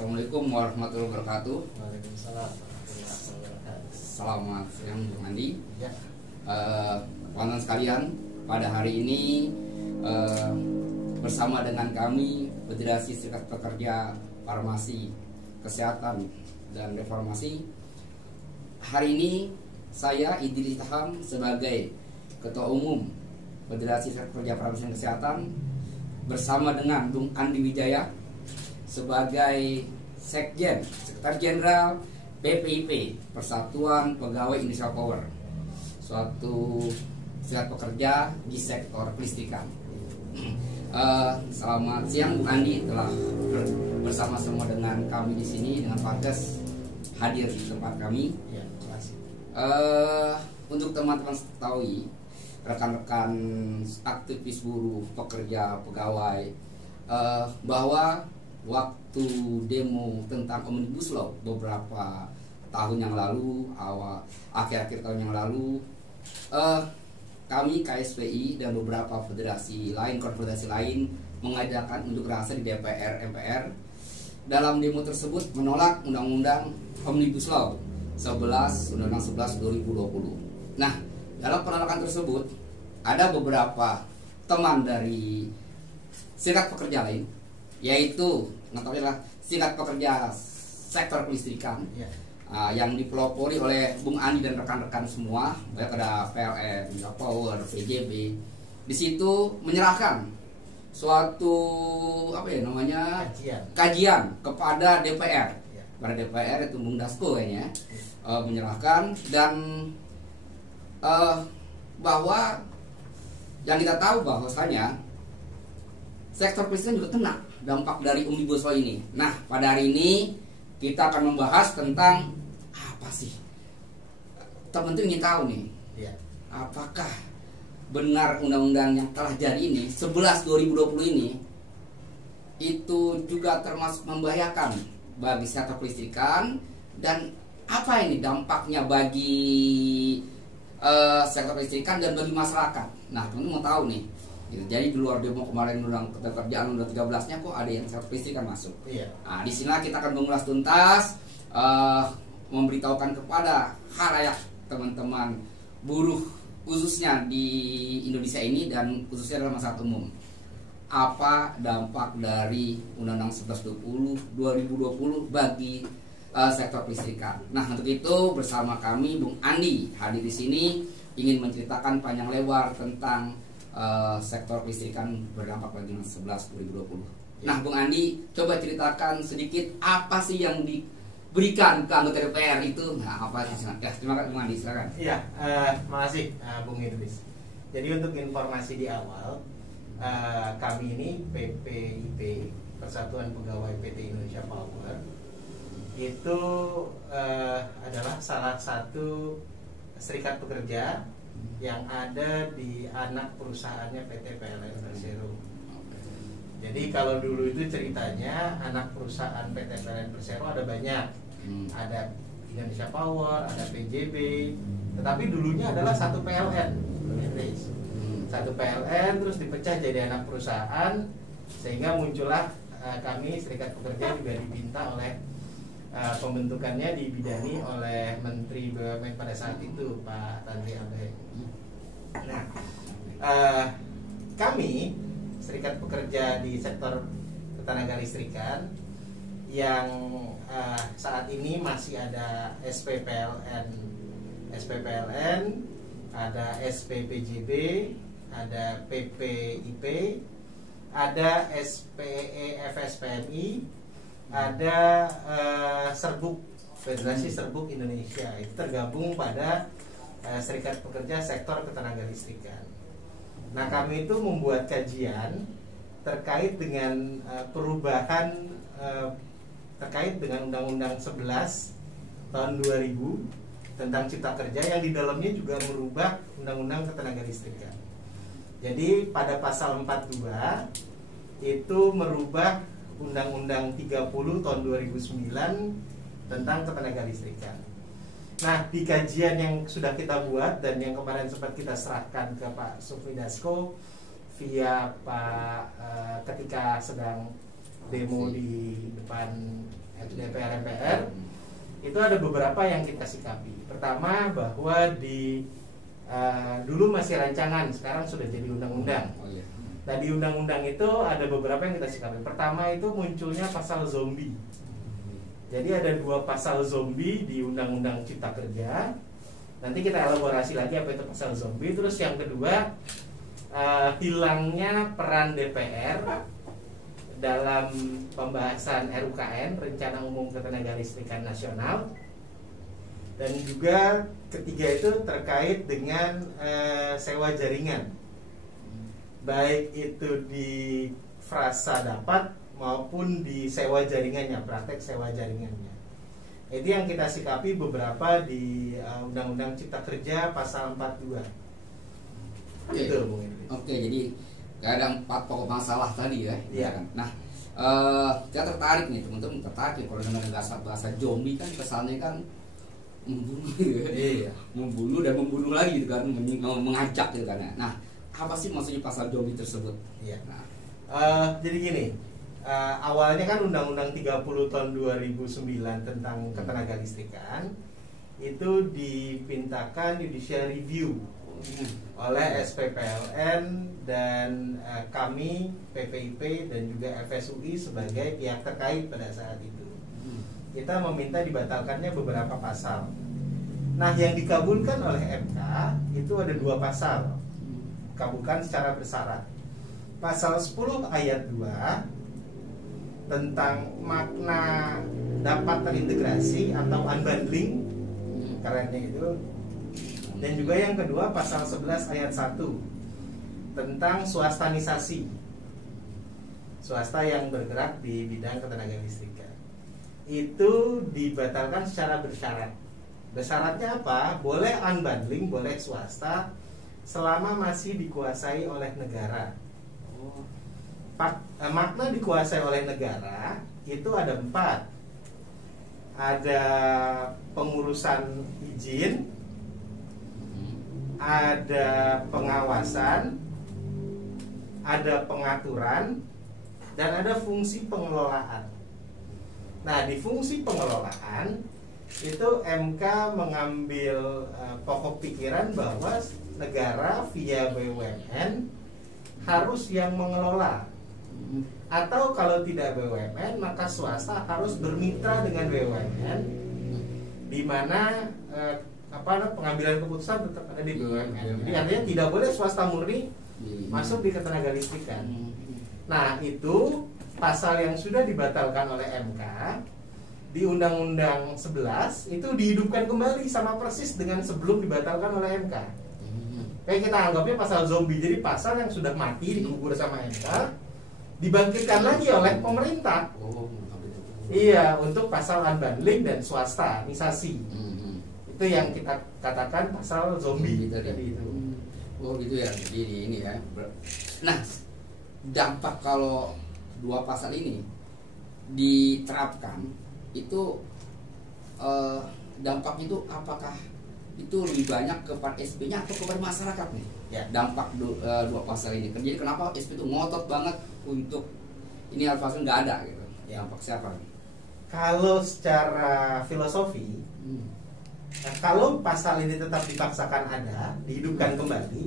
Assalamualaikum warahmatullahi wabarakatuh. Waalaikumsalam warahmatullahi wabarakatuh. Selamat siang Bung Andi. Ya. Kawan sekalian, pada hari ini bersama dengan kami Federasi Serikat Pekerja Farmasi, Kesehatan dan Reformasi. Hari ini saya Idris Taham sebagai Ketua Umum Federasi Serikat Pekerja Farmasi dan Kesehatan bersama dengan Bung Andi Wijaya sebagai Sekjen, Sekretaris Jenderal PPIP, Persatuan Pegawai Indonesia Power, suatu serikat pekerja di sektor kelistrikan. Selamat siang Bung Andi, telah bersama-sama dengan kami di sini, dengan Parkes hadir di tempat kami. Ya, terima kasih. Untuk teman-teman ketahui, rekan-rekan aktivis buruh, pekerja, pegawai, bahwa waktu demo tentang Omnibus Law beberapa tahun yang lalu, akhir-akhir tahun yang lalu, kami KSPI dan beberapa federasi lain, konfederasi lain mengadakan unjuk rasa di DPR, MPR. Dalam demo tersebut menolak Undang-Undang Omnibus Law 11, Undang-Undang 11 2020. Nah, dalam penolakan tersebut ada beberapa teman dari serikat pekerja lain, yaitu ngetahuilah serikat pekerja sektor kelistrikan, Ya. yang dipelopori oleh Bung Andi dan rekan-rekan semua, baik ada PLN, Power, PJB. Di situ menyerahkan suatu kajian kepada DPR. Ya. Pada DPR itu Bung Dasko kayaknya, menyerahkan, dan bahwa yang kita tahu bahwasanya sektor kelistrikan juga kena dampak dari Omnibus Law ini. Nah, pada hari ini kita akan membahas tentang apa sih? Teman-teman ingin tahu nih, Ya. apakah benar undang-undang yang telah jadi ini 11 2020 ini itu juga termasuk membahayakan bagi sektor kelistrikan, dan apa ini dampaknya bagi sektor kelistrikan dan bagi masyarakat. Nah, teman-teman mau tahu nih. Jadi di luar demo kemarin undang pekerjaan undang 13-nya kok ada yang sektor kelistrikan masuk. Iya. Nah, di sini kita akan mengulas tuntas, memberitahukan kepada khalayak teman-teman buruh khususnya di Indonesia ini dan khususnya dalam masyarakat umum, apa dampak dari Undang-Undang 11 2020 bagi sektor kelistrikan. Nah, untuk itu bersama kami Bung Andi hadir di sini ingin menceritakan panjang lebar tentang sektor kelistrikan berdampak bagi 11 2020. Nah, Bung Andi, coba ceritakan sedikit apa sih yang diberikan ke anggota DPR itu. Nah, apa sih? Ya, terima kasih Bung Andi, silakan. Iya, makasih Bung Idris. Jadi untuk informasi di awal, kami ini PPIP, Persatuan Pegawai PT Indonesia Power, itu adalah salah satu serikat pekerja yang ada di anak perusahaannya PT PLN Persero. Jadi kalau dulu itu ceritanya anak perusahaan PT PLN Persero ada banyak, ada Indonesia Power, ada PJB, tetapi dulunya adalah satu PLN, satu PLN terus dipecah jadi anak perusahaan, sehingga muncullah kami serikat pekerja juga diminta oleh pembentukannya dibidani oleh Menteri BUMN pada saat itu, Pak Tanri Abeng. Nah, kami serikat pekerja di sektor ketenaga listrikan yang saat ini masih ada SPPLN, ada SPPJB, ada PPIP, ada SPEFSPMI, ada Serbuk, Federasi Serbuk Indonesia, itu tergabung pada serikat pekerja sektor ketenaga listrikan. Nah, kami itu membuat kajian terkait dengan perubahan terkait dengan Undang-Undang 11 tahun 2000 tentang Cipta Kerja, yang di dalamnya juga merubah Undang-Undang ketenaga listrikan. Jadi pada pasal 42 itu merubah Undang-Undang 30 tahun 2009 tentang ketenaga listrikan. Nah, di kajian yang sudah kita buat dan yang kemarin sempat kita serahkan ke Pak Sufmi Dasko via Pak ketika sedang demo di depan DPR MPR, itu ada beberapa yang kita sikapi. Pertama, bahwa dulu masih rancangan, sekarang sudah jadi undang-undang. Nah, di undang-undang itu ada beberapa yang kita sikapi. Pertama itu munculnya pasal zombie. Jadi ada 2 pasal zombie di Undang-Undang Cipta Kerja. Nanti kita elaborasi lagi apa itu pasal zombie. Terus yang kedua, hilangnya peran DPR dalam pembahasan RUKN, Rencana Umum Ketenagalistrikan Nasional. Dan juga ketiga itu terkait dengan sewa jaringan, baik itu di frasa dapat maupun di sewa jaringannya, praktek sewa jaringannya. Itu yang kita sikapi beberapa di Undang-Undang Cipta Kerja pasal 42. Itu, Oke, jadi ada 4 pokok masalah tadi ya. Iya. Nah, saya tertarik nih, teman-teman tertarik kalau dengan bahasa zombie kan kesannya kan membunuh gitu kan. Iya. Membunuh dan membunuh lagi gitu kan, mengajak gitu kan. Nah, apa sih maksudnya pasal zombie tersebut? Iya. Nah, Jadi gini, awalnya kan Undang-Undang 30 tahun 2009 tentang ketenagalistrikan itu dipintakan judicial review oleh SPPLN dan kami PPIP dan juga FSUI sebagai pihak terkait pada saat itu. Kita meminta dibatalkannya beberapa pasal. Nah, yang dikabulkan oleh MK itu ada 2 pasal, kabulkan secara bersyarat. Pasal 10 ayat 2 tentang makna dapat terintegrasi atau unbundling, kerennya itu. Dan juga yang kedua pasal 11 ayat 1 tentang swastanisasi, swasta yang bergerak di bidang ketenagalistrikan. Itu dibatalkan secara bersyarat. Bersyaratnya apa? Boleh unbundling, boleh swasta selama masih dikuasai oleh negara. Makna dikuasai oleh negara itu ada 4. Ada pengurusan izin, ada pengawasan, ada pengaturan, dan ada fungsi pengelolaan. Nah, di fungsi pengelolaan itu MK mengambil pokok pikiran bahwa negara via BUMN harus yang mengelola, atau kalau tidak BUMN maka swasta harus bermitra dengan BUMN, di mana pengambilan keputusan tetap ada di BUMN. Jadi artinya tidak boleh swasta murni masuk di ketenagalistrikan. Nah, itu pasal yang sudah dibatalkan oleh MK di Undang-Undang 11 itu dihidupkan kembali sama persis dengan sebelum dibatalkan oleh MK. Kayak kita anggapnya pasal zombie, jadi pasal yang sudah mati dikubur sama MK dibangkitkan lagi oleh pemerintah. Iya, untuk pasal unbundling dan swastanisasi. Itu yang kita katakan pasal zombie tadi itu. Oh gitu ya, jadi ini ya. Nah, dampak kalau 2 pasal ini diterapkan itu dampak itu apakah itu lebih banyak kepada SP-nya atau kepada masyarakat nih? Ya. Dampak 2 pasal ini. Jadi kenapa SP itu ngotot banget untuk ini alfasnya nggak ada gitu? Ya. Dampak siapa? Kalau secara filosofi, kalau pasal ini tetap dipaksakan ada, dihidupkan kembali,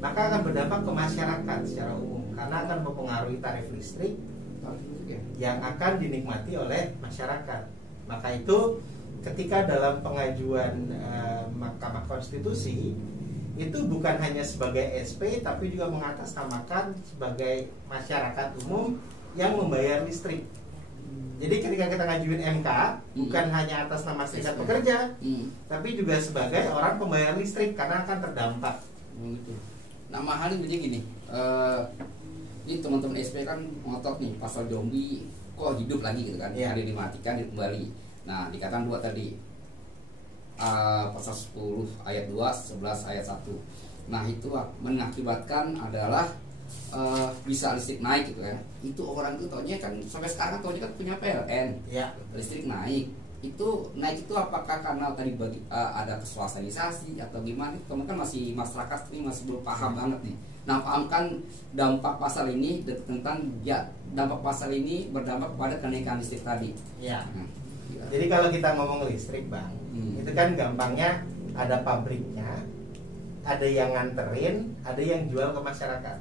maka akan berdampak ke masyarakat secara umum, karena akan mempengaruhi tarif listrik yang akan dinikmati oleh masyarakat. Maka itu ketika dalam pengajuan Mahkamah Konstitusi itu bukan hanya sebagai SP tapi juga mengatasnamakan sebagai masyarakat umum yang membayar listrik. Jadi ketika kita ngajuin MK bukan hanya atas nama serikat pekerja, tapi juga sebagai orang pembayar listrik karena akan terdampak. Nah, mahalin jadi gini. Ini teman-teman SP kan ngotot nih pasal zombie kok hidup lagi gitu kan? Iya. Ada dimatikan, kembali. Nah, dikatakan 2 tadi. Pasal 10 ayat 2, 11 ayat 1. Nah, itu mengakibatkan adalah bisa listrik naik gitu ya. Itu orang itu taunya kan sampai sekarang taunya kan punya PLN. Ya. Listrik naik. Itu naik itu apakah karena tadi ada keswastanisasi atau gimana? Teman kan masih masyarakat ini masih belum paham banget nih. Nah, pahamkan dampak pasal ini tentang ya dampak pasal ini berdampak pada kenaikan listrik tadi. Ya. Nah, ya. Jadi kalau kita ngomong listrik, Bang, itu kan gampangnya ada pabriknya, ada yang nganterin, ada yang jual ke masyarakat.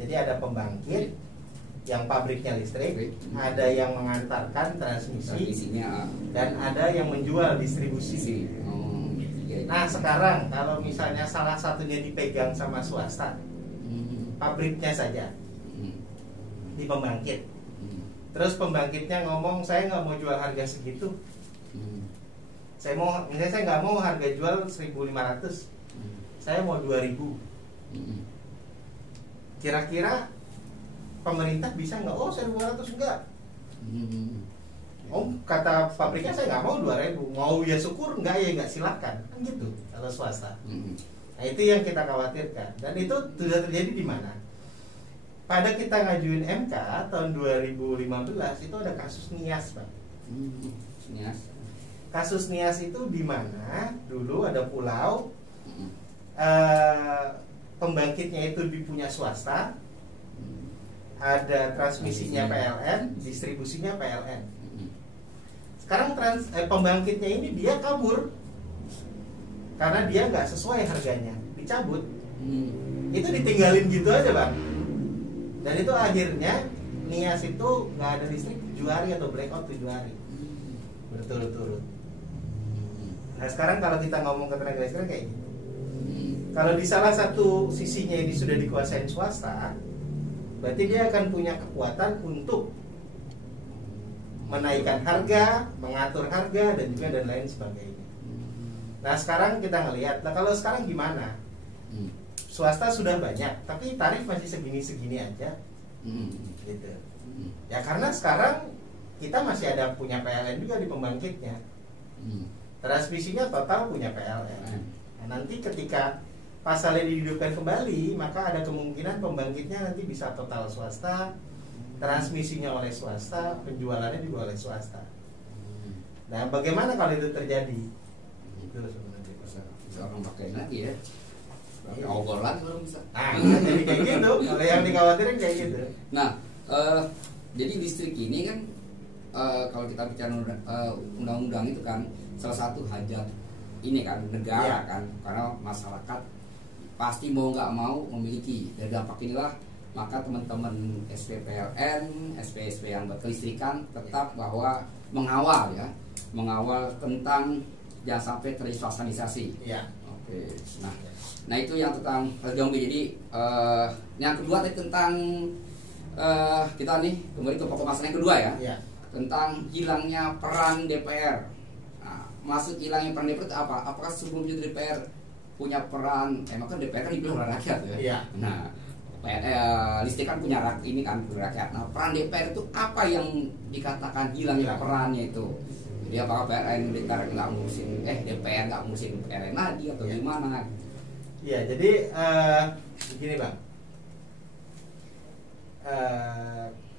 Jadi ada pembangkit yang pabriknya listrik, ada yang mengantarkan transmisinya, dan ada yang menjual distribusi. Nah, sekarang kalau misalnya salah satunya dipegang sama swasta, pabriknya saja di pembangkit, terus pembangkitnya ngomong saya nggak mau jual harga segitu, misalnya saya nggak mau harga jual 1.500, saya mau 2.000. Kira-kira pemerintah bisa nggak? Oh, 1.200 enggak. Oh, kata pabriknya saya nggak mau 2.000, mau ya syukur, enggak ya nggak, silakan, kan gitu kalau swasta. Nah, itu yang kita khawatirkan, dan itu sudah terjadi di mana? Pada kita ngajuin MK tahun 2015 itu ada kasus Nias, Pak. Nias. Kasus Nias itu di mana dulu ada pulau, pembangkitnya itu dipunya swasta, ada transmisinya PLN, distribusinya PLN. Sekarang pembangkitnya ini dia kabur karena dia nggak sesuai harganya, dicabut. Itu ditinggalin gitu aja, Bang. Dan itu akhirnya Nias itu nggak ada listrik 7 hari atau blackout 7 hari berturut-turut. Nah, sekarang kalau kita ngomong ketenaga listrik kayak gitu, kalau di salah satu sisinya ini sudah dikuasain swasta, berarti dia akan punya kekuatan untuk menaikkan harga, mengatur harga, dan juga dan lain sebagainya. Nah, sekarang kita ngelihat, nah kalau sekarang gimana? Swasta sudah banyak, tapi tarif masih segini-segini aja, gitu. Ya karena sekarang kita masih ada punya PLN juga di pembangkitnya, transmisinya total punya PLN. Nah, nanti ketika pasalnya dihidupkan kembali, maka ada kemungkinan pembangkitnya nanti bisa total swasta, transmisinya oleh swasta, penjualannya juga oleh swasta. Nah, bagaimana kalau itu terjadi? Itu sebenarnya bisa orang pakai lagi ya. Ogolan belum bisa. Nah, jadi kayak gitu. Kalau yang dikhawatirin kayak gitu. Nah, jadi listrik ini kan kalau kita bicara undang-undang itu kan salah satu hajat ini kan negara kan, karena masyarakat pasti mau nggak mau memiliki. Dari dampak inilah maka teman-teman SPPLN, SP-SP yang berkelistrikan tetap bahwa mengawal tentang jangan sampai terjadi swastamisasi. Iya. Oke. Nah itu yang tentang jadi yang kedua tadi tentang kita nih kembali ke pokok masalah yang kedua ya. Tentang hilangnya peran DPR. Nah, maksud hilangnya peran DPR itu apa? Apakah sebelumnya DPR punya peran? Emang kan DPR kan dipilih oleh rakyat ya. Iya. Nah, listrik kan punya ini kan rakyat. Nah, peran DPR itu apa yang dikatakan hilangnya perannya itu? Jadi apakah PLN nggak ngurusin DPR nggak ngurusin PLN lagi atau gimana? Iya, jadi begini, Bang.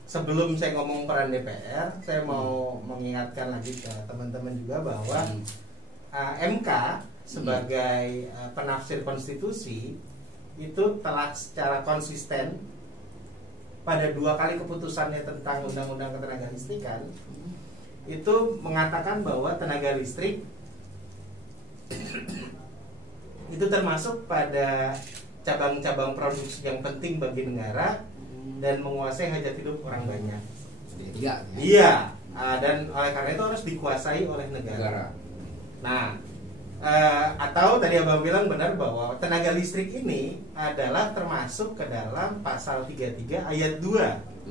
Sebelum saya ngomong peran DPR, saya mau mengingatkan lagi ke teman-teman juga bahwa MK sebagai penafsir konstitusi itu telah secara konsisten pada 2 kali keputusannya tentang undang-undang ketenaga listrikan itu mengatakan bahwa tenaga listrik itu termasuk pada cabang-cabang produksi yang penting bagi negara dan menguasai hajat hidup orang banyak. Iya, dan oleh karena itu harus dikuasai oleh negara. Nah, atau tadi Abang bilang benar bahwa tenaga listrik ini adalah termasuk ke dalam pasal 33 ayat 2.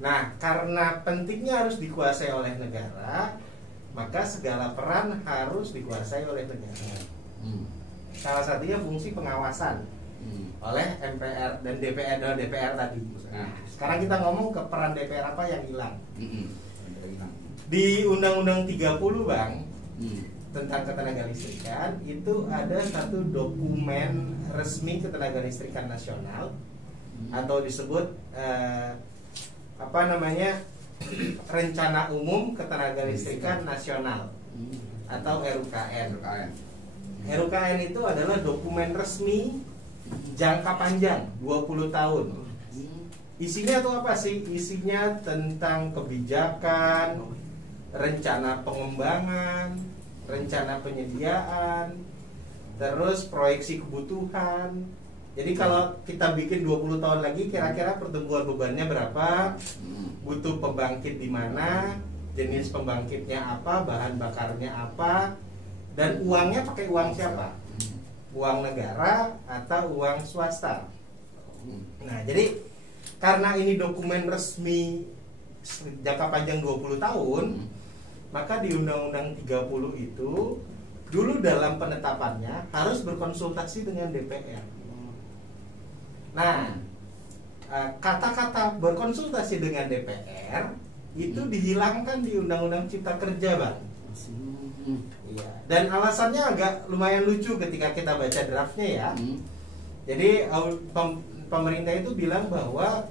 Nah, karena pentingnya harus dikuasai oleh negara, maka segala peran harus dikuasai oleh negara. Salah satunya fungsi pengawasan oleh MPR dan DPR tadi. Nah, sekarang kita ngomong ke peran DPR apa yang hilang. Di Undang-Undang 30, Bang, tentang ketenaga listrikan itu ada satu dokumen resmi ketenaga listrikan nasional atau disebut Rencana Umum Ketenaga Listrikan Nasional atau RUKN. RUKN itu adalah dokumen resmi jangka panjang 20 tahun. Isinya tuh apa sih? Isinya tentang kebijakan, rencana pengembangan, rencana penyediaan, terus proyeksi kebutuhan. Jadi kalau kita bikin 20 tahun lagi, kira-kira pertumbuhan bebannya berapa, butuh pembangkit di mana, jenis pembangkitnya apa, bahan bakarnya apa, dan uangnya pakai uang siapa? Uang negara atau uang swasta. Nah, jadi karena ini dokumen resmi jangka panjang 20 tahun, maka di Undang-Undang 30 itu dulu dalam penetapannya harus berkonsultasi dengan DPR. Nah, kata-kata berkonsultasi dengan DPR itu dihilangkan di Undang-Undang Cipta Kerja, Bang. Iya. Dan alasannya agak lumayan lucu ketika kita baca draftnya ya. Jadi pemerintah itu bilang bahwa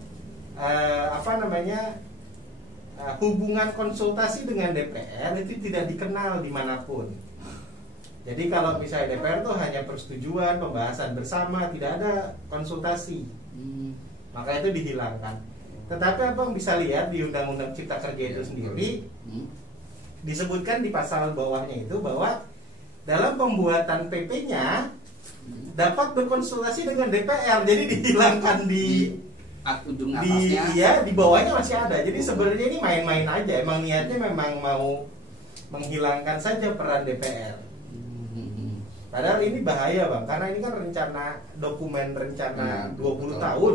hubungan konsultasi dengan DPR itu tidak dikenal dimanapun. Jadi kalau misalnya DPR tuh hanya persetujuan, pembahasan bersama, tidak ada konsultasi. Maka itu dihilangkan. Tetapi abang bisa lihat di Undang-Undang Cipta Kerja itu sendiri disebutkan di pasal bawahnya itu bahwa dalam pembuatan PP-nya dapat berkonsultasi dengan DPR. Jadi dihilangkan di ujung atasnya. Iya, di bawahnya masih ada. Jadi sebenarnya ini main-main aja. Emang niatnya memang mau menghilangkan saja peran DPR. Padahal ini bahaya, Bang, karena ini kan dokumen rencana 20 tahun.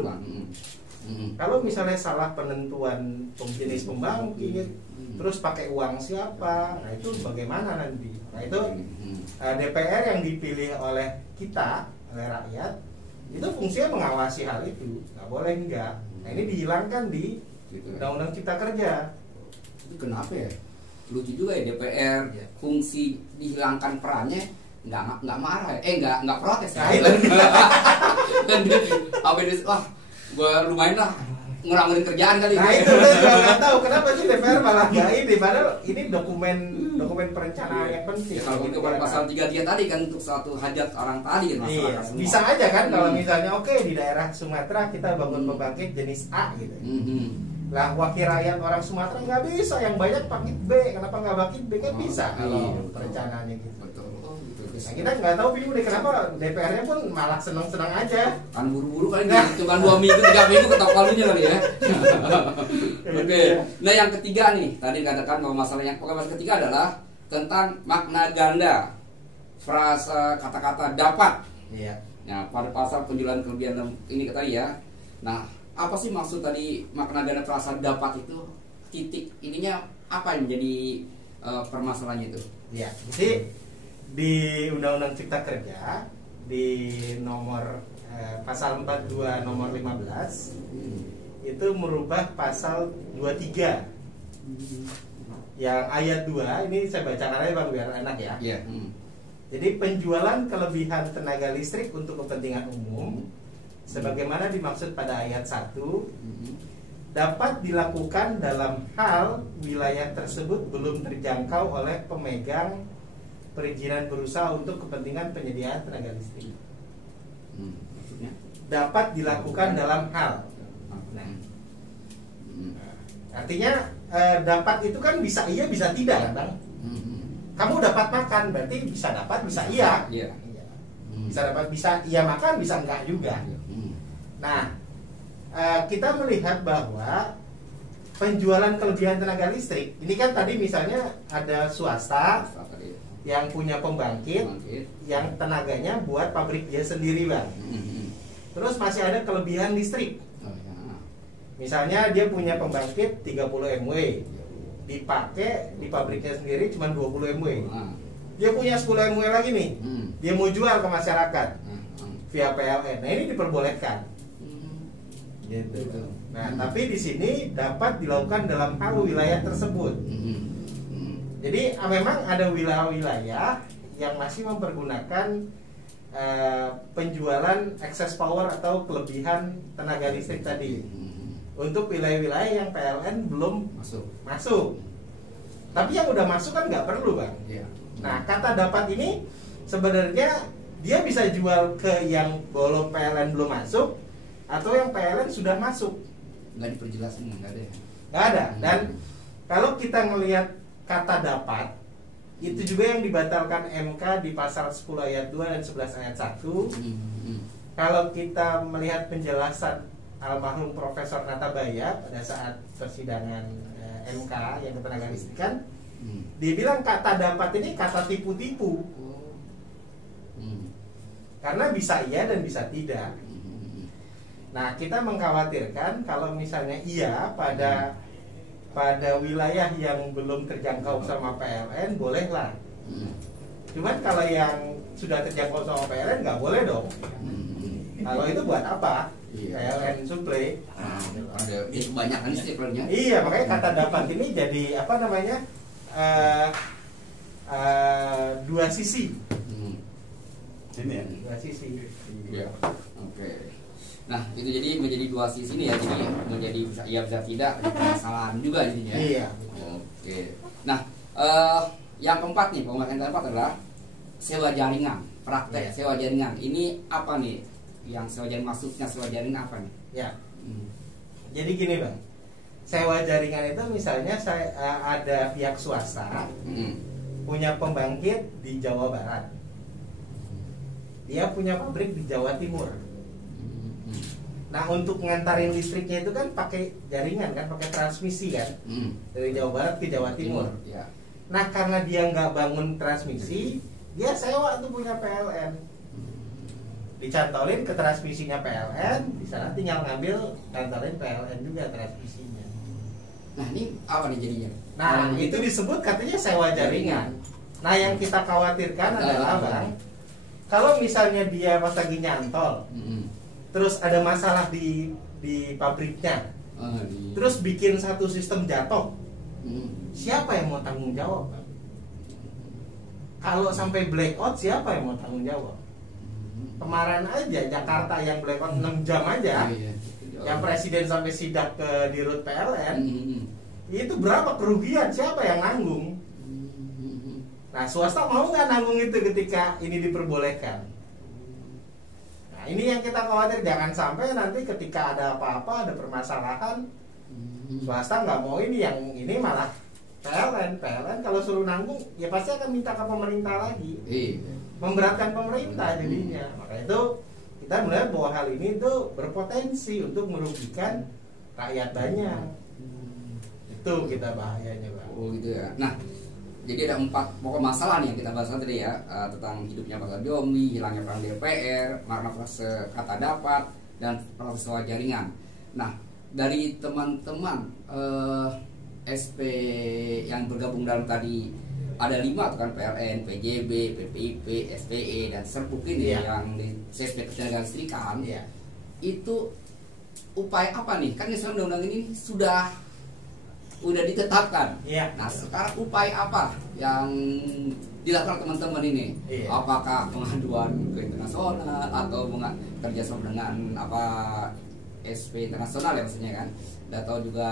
Kalau misalnya salah penentuan jenis pembangkit, terus pakai uang siapa, nah itu bagaimana nanti? Nah itu DPR yang dipilih oleh kita, oleh rakyat, itu fungsinya mengawasi hal itu, nggak boleh enggak. Nah ini dihilangkan di Undang-Undang Cipta Kerja. Itu kenapa ya? Lucu juga ya DPR, fungsi dihilangkan perannya nggak marah ya? Nggak protes ya? Apa ini? Wah, gue lumayan lah ngurangin kerjaan kali. Nah itu saya juga nggak tahu kenapa sih DPR malah nggak ini, padahal ini dokumen perencanaan yang penting. Kalau gitu pada pasal 33 tadi kan untuk suatu hajat orang tadi kan masyarakat semua. Bisa aja kan kalau misalnya oke, di daerah Sumatera kita bangun pembangkit jenis A gitu. Lah wakil rakyat orang Sumatera nggak bisa, yang banyak pakai B, kenapa nggak pakai B? Kan bisa kalau perencanaannya gitu. Betul. Nah, kita nggak tahu bingung deh kenapa DPR-nya pun malah senang-senang aja. Kan buru-buru kali gitu kan 2 minggu 3 minggu ketok palunya kali ya. Oke. Nah yang ketiga nih, tadi katakan bahwa masalah ketiga adalah tentang makna ganda, frasa kata-kata dapat. Iya. Nah pada pasal penjualan kelebihan ini tadi ya. Nah apa sih maksud tadi makna ganda frasa dapat itu? Titik ininya apa yang menjadi permasalahannya itu? Iya. Jadi di Undang-Undang Cipta Kerja di nomor pasal 42 nomor 15 itu merubah pasal 23 yang ayat 2. Ini saya bacakan aja, Bang, biar enak ya. Yeah. Jadi penjualan kelebihan tenaga listrik untuk kepentingan umum sebagaimana dimaksud pada ayat 1 dapat dilakukan dalam hal wilayah tersebut belum terjangkau oleh pemegang perizinan berusaha untuk kepentingan penyediaan tenaga listrik. Maksudnya? Dapat dilakukan dalam hal. Nah, artinya dapat itu kan bisa iya bisa tidak kan, Bang? Kamu dapat makan berarti bisa dapat bisa iya. Iya. Bisa dapat bisa iya makan bisa enggak juga. Nah, kita melihat bahwa penjualan kelebihan tenaga listrik ini kan tadi misalnya ada swasta yang punya pembangkit yang tenaganya buat pabrik dia sendiri, Bang. Terus masih ada kelebihan listrik. Misalnya dia punya pembangkit 30 MW, dipakai di pabriknya sendiri cuma 20 MW. Dia punya 10 MW lagi nih. Dia mau jual ke masyarakat via PLN. Nah, ini diperbolehkan. Gitu. Nah, tapi di sini dapat dilakukan dalam hal wilayah tersebut. Jadi memang ada wilayah-wilayah yang masih mempergunakan penjualan excess power atau kelebihan tenaga listrik tadi. Untuk wilayah-wilayah yang PLN belum masuk. Tapi yang udah masuk kan nggak perlu, Bang. Nah, kata dapat ini sebenarnya dia bisa jual ke yang belum PLN belum masuk atau yang PLN sudah masuk. Nggak diperjelas, nggak ada ya? Nggak ada. Dan kalau kita ngelihat kata dapat, itu juga yang dibatalkan MK di pasal 10 ayat 2 dan 11 ayat 1. Kalau kita melihat penjelasan almarhum Profesor Natabaya pada saat persidangan MK yang ketenaga listrikan, dia bilang kata dapat ini kata tipu-tipu. Karena bisa iya dan bisa tidak. Nah, kita mengkhawatirkan kalau misalnya iya pada wilayah yang belum terjangkau sama PLN, bolehlah. Cuman kalau yang sudah terjangkau sama PLN nggak boleh dong. Kalau itu buat apa? PLN suplai. Ada kebanyakan istiqlalnya. Iya, makanya kata dapat ini jadi apa namanya? Dua sisi. Ini ya. Dua sisi. Iya. Oke. Nah, itu jadi menjadi dua sisi ini ya. Jadi menjadi bisa tidak menjadi permasalahan juga jadinya. Iya. Oke. Nah, yang keempat nih, pembahasan yang keempat adalah sewa jaringan, praktek sewa jaringan. Ini apa nih? Yang sewa jaringan, maksudnya sewa jaringan apa nih? Ya. Jadi gini Bang, sewa jaringan itu misalnya ada pihak swasta punya pembangkit di Jawa Barat, dia punya pabrik di Jawa Timur. Nah, untuk ngantarin listriknya itu kan pakai jaringan kan, pakai transmisi kan, dari Jawa Barat ke Jawa Timur. Ya. Nah, karena dia nggak bangun transmisi, dia sewa tuh punya PLN, dicantolin ke transmisinya PLN, di sana tinggal ngambil cantolin PLN juga transmisinya. Nah, ini apa nih jadinya? Nah, itu disebut katanya sewa jaringan. Nah, yang kita khawatirkan adalah Bang, kalau misalnya dia pas lagi nyantol, terus ada masalah di pabriknya, terus bikin satu sistem jatuh, siapa yang mau tanggung jawab, Bang? Kalau sampai blackout, siapa yang mau tanggung jawab? Kemarin aja Jakarta yang blackout 6 jam aja, yang presiden sampai sidak ke dirut PLN, itu berapa kerugian? Siapa yang nanggung? Nah, swasta mau nggak nanggung itu ketika ini diperbolehkan? Nah, ini yang kita khawatir, jangan sampai nanti ketika ada apa-apa, ada permasalahan, swasta nggak mau ini, yang ini malah PLN kalau suruh nanggung, ya pasti akan minta ke pemerintah lagi, memberatkan pemerintah jadinya. Maka itu kita melihat bahwa hal ini tuh berpotensi untuk merugikan rakyat banyak. Itu kita bahayanya, Bang. Oh gitu ya. Nah, jadi ada 4 pokok masalah nih yang kita bahas tadi ya, tentang hidupnya Pak Biomi, hilangnya peran DPR, makna frase kata dapat, dan proses sewa jaringan. Nah, dari teman-teman SP yang bergabung dalam tadi ada 5 tuh kan, PLN, PJB, PPIP, SPE, dan Serpuk ini yang di CSP Ketenaga Listrikan. Itu upaya apa nih? Kan misalnya undang-undang ini sudah ditetapkan. Nah, sekarang upaya apa yang dilakukan teman-teman ini? Apakah pengaduan ke internasional atau kerjasama dengan SP internasional ya maksudnya kan? Atau juga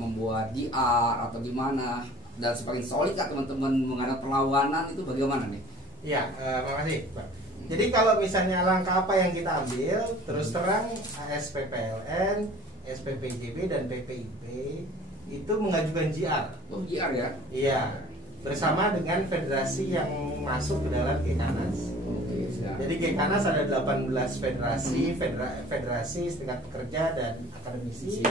membuat GR atau gimana? Dan semakin solid kah teman-teman mengadakan perlawanan itu bagaimana nih? Iya, makasih Pak. Jadi kalau misalnya langkah apa yang kita ambil, terus terang SPPLN, SPPJB dan PPIP itu mengajukan GR. Oh, GR ya? Iya, bersama dengan federasi yang masuk ke dalam Gekanas. Jadi Gekanas ada 18 federasi, federasi serikat pekerja dan akademisi.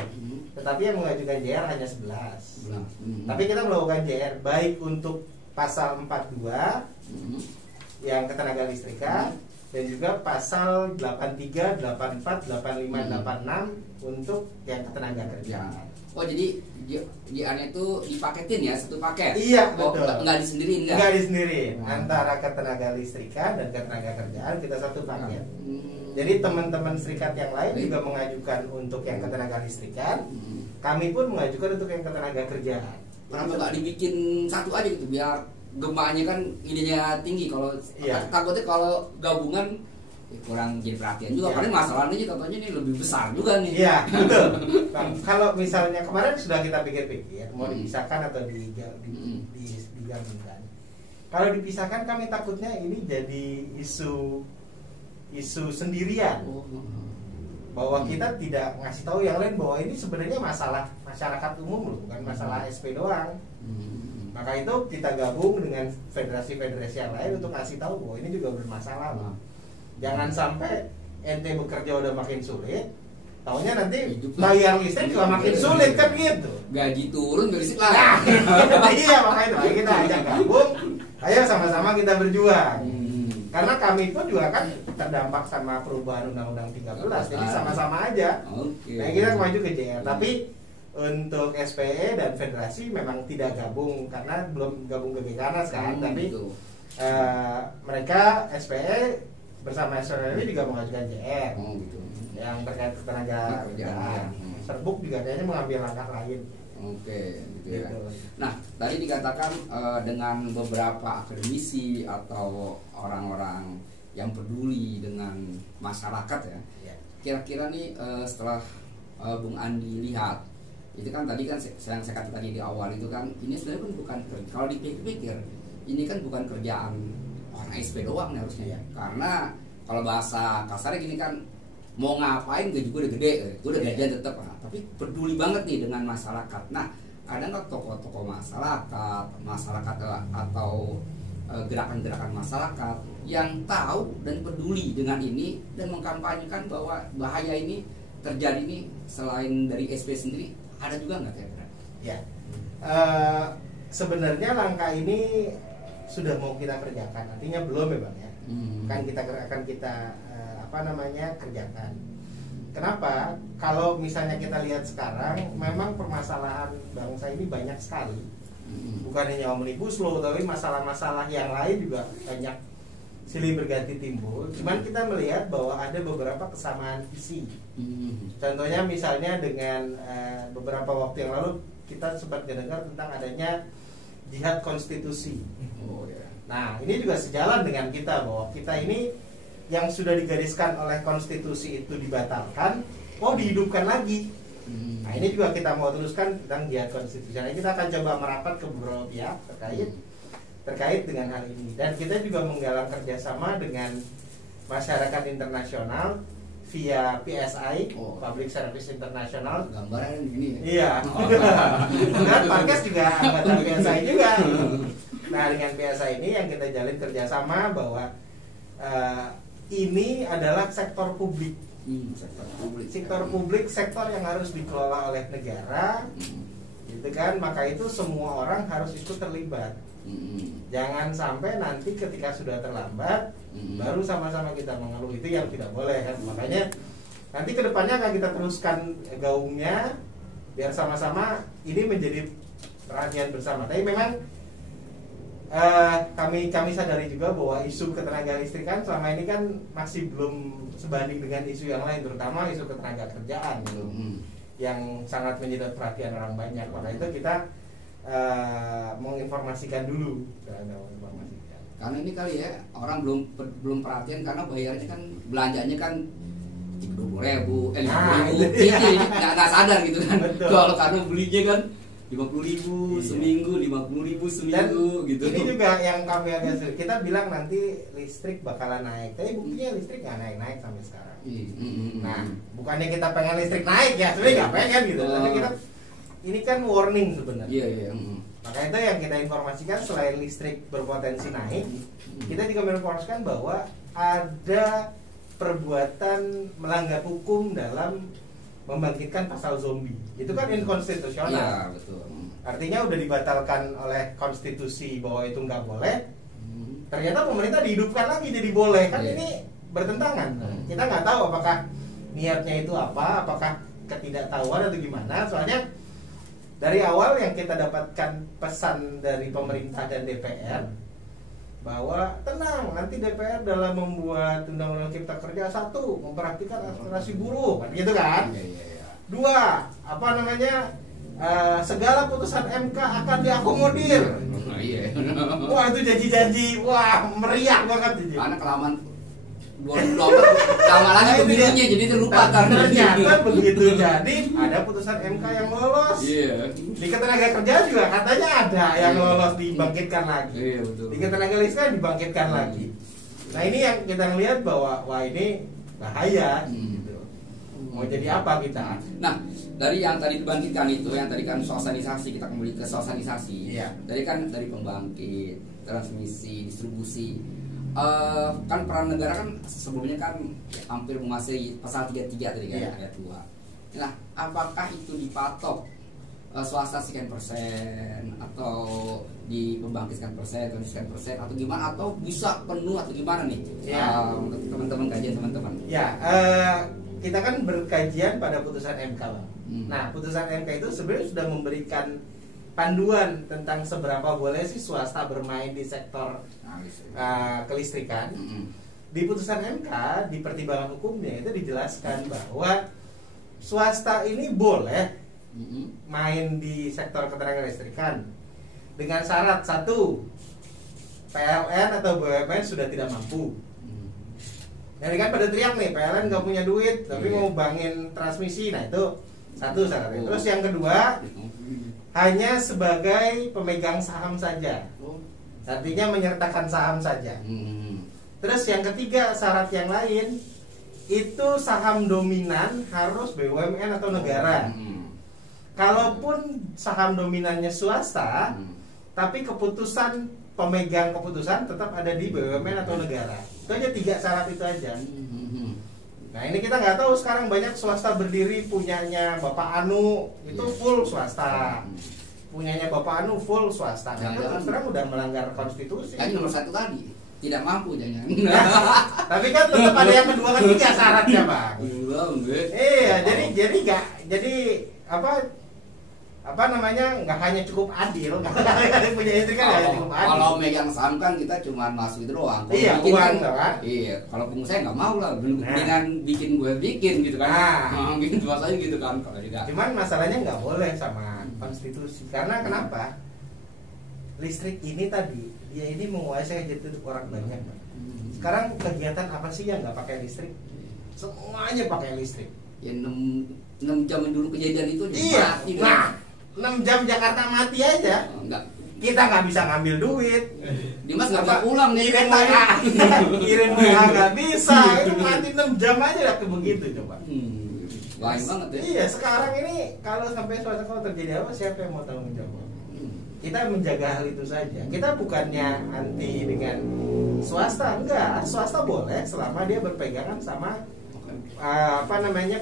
Tetapi yang mengajukan JR hanya 11. Tapi kita melakukan JR baik untuk pasal 42 yang ketenaga listrikan, dan juga pasal 83, 84, 85, 86 untuk yang ketenaga kerja. Oh, jadi JR-nya itu dipaketin ya, satu paket? Iya, betul. Nggak disendiriin? Nggak disendiriin. Antara ketenaga listrikan dan ketenaga kerjaan kita satu paket. Jadi teman-teman serikat yang lain juga mengajukan untuk yang ketenaga listrikan, kami pun mengajukan untuk yang ketenaga kerjaan. Kenapa nggak dibikin satu aja gitu, biar gemanya kan ininya tinggi. Kalau takutnya kalau gabungan kurang jadi perhatian juga. Padahal masalahnya contohnya ini lebih besar juga nih. Iya, betul. Nah, kalau misalnya kemarin sudah kita pikir-pikir mau dipisahkan atau digabungkan. Kalau dipisahkan kami takutnya ini jadi isu isu sendirian. Bahwa kita tidak ngasih tahu yang lain bahwa ini sebenarnya masalah masyarakat umum loh, bukan masalah SP doang. Maka itu kita gabung dengan federasi-federasi yang lain untuk ngasih tahu bahwa ini juga bermasalah loh. Jangan sampai ente bekerja udah makin sulit, taunya nanti bayar listrik juga makin sulit kan gitu. Gaji turun berisik lah. Nah, iya makanya itu kita ajak gabung, ayo sama-sama kita berjuang. Karena kami pun juga kan terdampak sama perubahan Undang-Undang 13, jadi sama-sama aja. Nah kita maju ke JR, tapi untuk SPE dan federasi memang tidak gabung karena belum gabung ke Gekanas kan, tapi mereka SPE bersama SPE juga mengajukan JR yang terkait ketenaga kerjaan. Serbuk juga kayaknya mengambil langkah lain. Oke, gitu ya. Nah, tadi dikatakan dengan beberapa akademisi atau orang-orang yang peduli dengan masyarakat ya. Kira-kira nih setelah Bung Andi lihat, itu kan tadi kan saya katakan tadi di awal itu kan ini sebenarnya kan bukan, kalau dipikir-pikir ini kan bukan kerjaan orang SP doang harusnya ya. Karena kalau bahasa kasarnya gini kan, mau ngapain gaji gue udah gede, gue udah gajian tetap, tapi peduli banget nih dengan masyarakat. Nah, ada nggak tokoh-tokoh masyarakat atau gerakan-gerakan masyarakat yang tahu dan peduli dengan ini dan mengkampanyekan bahwa bahaya ini terjadi nih selain dari SP sendiri, ada juga nggak kira-kira? Ya, sebenarnya langkah ini sudah mau kita kerjakan, artinya belum ya Bang ya. Kan kita akan kita kerjakan. Kenapa? Kalau misalnya kita lihat sekarang, memang permasalahan bangsa ini banyak sekali. Bukan hanya Omnibus Law, tapi masalah-masalah yang lain juga banyak silih berganti timbul. Cuman kita melihat bahwa ada beberapa kesamaan visi. Contohnya misalnya dengan beberapa waktu yang lalu kita sempat mendengar tentang adanya jihad konstitusi. Nah, ini juga sejalan dengan kita bahwa kita ini yang sudah digariskan oleh konstitusi itu dibatalkan, dihidupkan lagi. Nah, ini juga kita mau teruskan tentang jihad konstitusional. Kita akan coba merapat ke beberapa pihak terkait dengan hal ini, dan kita juga menggalang kerjasama dengan masyarakat internasional via PSI, Public Service International. Gambarnya begini ya? Iya. Kan Parkes juga anggota PSI juga. Nah, dengan PSI ini yang kita jalin kerjasama bahwa ini adalah sektor publik. Sektor publik, sektor yang harus dikelola oleh negara, gitu kan? Maka itu semua orang harus ikut terlibat. Jangan sampai nanti ketika sudah terlambat, baru sama-sama kita mengeluh, itu yang tidak boleh kan? Makanya nanti kedepannya akan kita teruskan gaungnya, biar sama-sama ini menjadi perhatian bersama. Tapi memang kami sadari juga bahwa isu ketenaga listrikan selama ini kan masih belum sebanding dengan isu yang lain, terutama isu ketenaga kerjaan gitu, yang sangat menyedot perhatian orang banyak. Maka itu kita menginformasikan dulu. Karena ini kali ya orang belum perhatian karena bayarnya kan belanjanya kan 20.000, 50.000, nggak sadar gitu kan. Kalau karena belinya kan 50.000 seminggu, 50.000 seminggu. Dan gitu. Ini juga yang kami agak sulit. Kita bilang nanti listrik bakalan naik, tapi buktinya listrik nggak naik sampai sekarang. Nah, bukannya kita pengen listrik naik ya, sebenarnya nggak pengen gitu. Tapi kita ini kan warning sebenarnya. Iya. Maka itu yang kita informasikan, selain listrik berpotensi naik, kita juga menginformasikan bahwa ada perbuatan melanggar hukum dalam membangkitkan pasal zombie. Itu kan inkonstitusional. Iya, betul. Artinya udah dibatalkan oleh konstitusi bahwa itu nggak boleh. Ternyata pemerintah dihidupkan lagi jadi boleh. Kan ini bertentangan. Kita nggak tahu apakah niatnya itu apa, apakah ketidaktahuan atau gimana. Soalnya dari awal yang kita dapatkan pesan dari pemerintah dan DPR bahwa tenang, nanti DPR dalam membuat undang-undang cipta kerja, 1, memperhatikan aspirasi buruh, gitu kan? Dua, segala putusan MK akan diakomodir. Wah, itu janji-janji, wah meriah banget itu. Karena kelamaan lama lagi pemilunya jadi terlupakan. Ternyata begitu jadi ada putusan MK yang lolos. Di ketenaga kerja juga katanya ada yang lolos dibangkitkan lagi. Di ketenaga listrik dibangkitkan lagi. Nah ini yang kita ngelihat bahwa wah ini bahaya gitu. Mau jadi apa kita? Nah, dari yang tadi dibangkitkan itu, yang tadi kan sosialisasi, kita kembali ke sosialisasi. Iya. Dari kan dari pembangkit, transmisi, distribusi. Kan peran negara kan sebelumnya kan hampir menguasai pasal 33 tadi kan, Iya. ayat 2. Nah, apakah itu dipatok swasta sekian persen atau di pembangkit sekian persen, sekian persen atau gimana, atau bisa penuh atau gimana nih? Iya. Untuk teman-teman kajian teman-teman. Ya, kita kan berkajian pada putusan MK, Bang. Nah, putusan MK itu sebenarnya sudah memberikan panduan tentang seberapa boleh sih swasta bermain di sektor kelistrikan. Di putusan MK, di pertimbangan hukumnya itu dijelaskan bahwa swasta ini boleh main di sektor ketenaga listrikan dengan syarat satu, PLN atau BUMN sudah tidak mampu. Jadi kan pada teriak nih, PLN nggak punya duit, tapi mau bangun transmisi, nah itu satu syaratnya. Terus yang kedua, hanya sebagai pemegang saham saja, artinya menyertakan saham saja. Terus yang ketiga, syarat yang lain itu saham dominan harus BUMN atau negara. Kalaupun saham dominannya swasta, tapi keputusan pemegang keputusan tetap ada di BUMN atau negara. Itu aja 3 syarat itu aja. Nah ini kita nggak tahu, sekarang banyak swasta berdiri, punyanya Bapak Anu itu full swasta, punyanya Bapak Anu full swasta. Nah, itu sekarang udah melanggar konstitusi. Kan nomor 1 tadi tidak mampu jangan. Tapi kan tetap ada yang kedua ketiga syaratnya, Bang. Iya, jadi nggak, jadi apa namanya, nggak hanya cukup adil, punya istri kan nggak cukup adil. Kalau megang saham kan kita cuma masuk itu doang. Iya, uang kan. Iya, kalau pengusaha nggak mau lah, dengan bikin gue bikin gitu kan. Bikin masalahnya gitu kan kalau juga. Cuman masalahnya nggak boleh sama konstitusi, karena kenapa? Listrik ini tadi, dia ini menguasai hajat hidup orang banyak. Sekarang kegiatan apa sih yang nggak pakai listrik? Semuanya pakai listrik. Ya 6 jam dulu kejadian itu. Iya. Mati, nah, 6 jam Jakarta mati aja. Enggak. Kita nggak bisa ngambil duit. Dimas nggak bisa pulang nih. Kirim WA nggak bisa. Itu mati 6 jam aja udah begitu coba. Lain banget ya. Iya, sekarang ini kalau sampai suatu kalau terjadi apa, siapa yang mau tanggung jawab? Kita menjaga hal itu saja. Kita bukannya anti dengan swasta, enggak. Swasta boleh selama dia berpegangan sama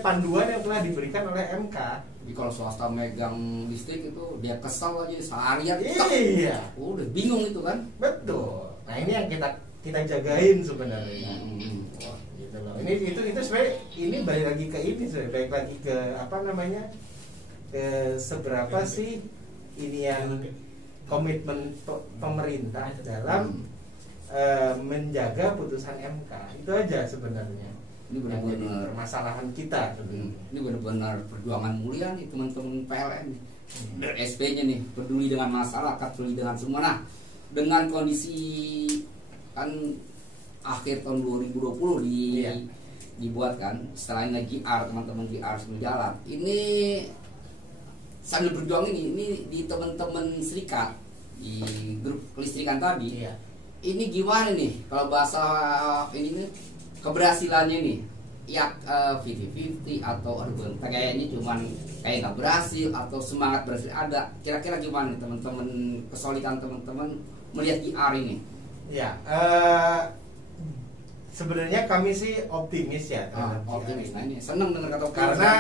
panduan yang telah diberikan oleh MK. Jadi kalau swasta megang listrik itu dia kesal aja seharian. Iya. Udah bingung itu kan. Betul. Nah ini yang kita jagain sebenarnya. Wah, gitu loh. Itu sebenarnya ini balik lagi ke ini, balik lagi ke seberapa sih ini yang komitmen pemerintah dalam menjaga putusan MK. Itu aja sebenarnya. Ini benar-benar permasalahan kita. Ini benar-benar perjuangan mulia nih teman-teman PLN nih. SP-nya nih peduli dengan masyarakat, peduli dengan semua. Nah, dengan kondisi kan akhir tahun 2020 dibuat kan, setelahnya GR, teman-teman GR semua jalan. Ini sambil berjuang ini di teman-teman serikat di grup kelistrikan tadi. Ini gimana nih kalau bahasa ini nih, keberhasilannya nih ya 50-50 atau kayaknya cuman kayak nggak berhasil atau semangat berhasil ada, kira-kira gimana nih teman-teman, kesolidan teman-teman melihat GR ini? Ya, sebenarnya kami sih optimis ya. Optimis, nah ini senang dengar kata optimis. Karena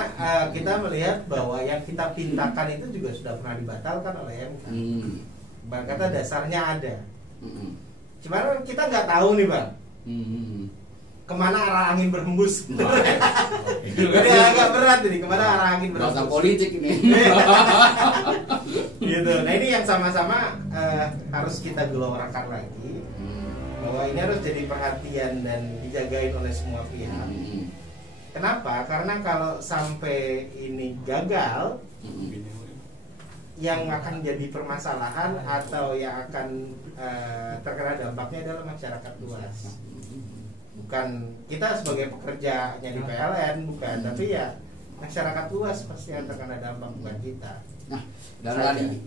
kita melihat bahwa yang kita pintakan itu juga sudah pernah dibatalkan oleh MK. Bang kata dasarnya ada. Cuman kita nggak tahu nih Bang. Kemana arah angin berhembus? Jadi agak berat ini, kemana arah angin berhembus? Bahasa politik ini. Gitu. Nah ini yang sama-sama harus kita gelorkan lagi, bahwa ini harus jadi perhatian dan dijagain oleh semua pihak. Kenapa? Karena kalau sampai ini gagal, yang akan jadi permasalahan atau yang akan terkena dampaknya adalah masyarakat luas. Bukan kita sebagai pekerjanya di PLN, bukan, tapi ya masyarakat luas pasti yang terkena dampak, bukan kita. Nah, dan